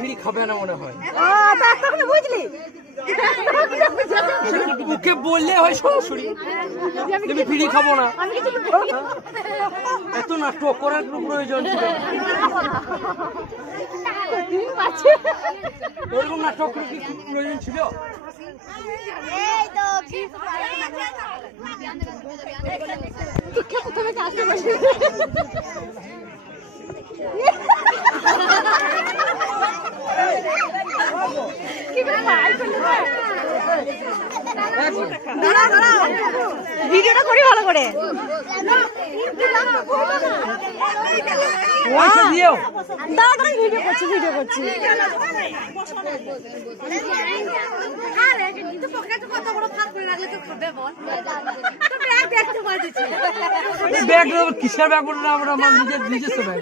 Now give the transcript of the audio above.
ফিরি খাবে না মনে হয়। বুঝলি মুখে বললে হয় সরাসরি তুমি ফিরি খাবো না, এত নাটক করার কোনো প্রয়োজন ছিল না। ওরকম নাটক করে কি প্রয়োজন ছিল? ভিডিওটা করি ভালো করে ভিডিও করছি ব্যাগ কিসের ব্যাগ? আমার নিজস্ব ব্যাগ।